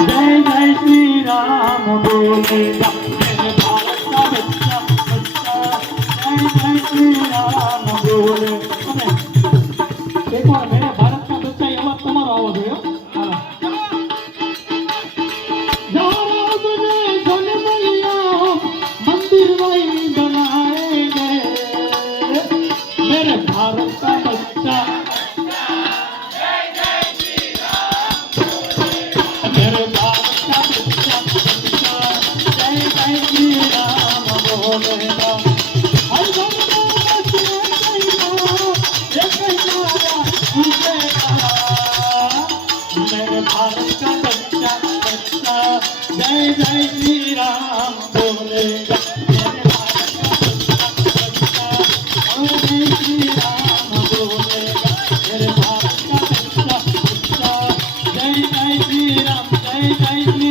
जय जय श्री राम बोलेगा मेरे भारत का बच्चा बच्चा जय जय श्री राम बोले एक बार मेरे भारत का बच्चा ये बात तुम्हारा आवाज है मंदिर वही बनाएंगे मेरे भारत का बच्चा मेरे भारत का बच्चा बच्चा जय जय श्री राम बोलेगा हर बंदा मेरे भारत का बच्चा बच्चा जय जय श्री राम बोलेगा मेरे भारत का बच्चा बच्चा जय श्री राम बोलेगा मेरे भारत का बच्चा बच्चा जय जय श्री राम जय जय श्री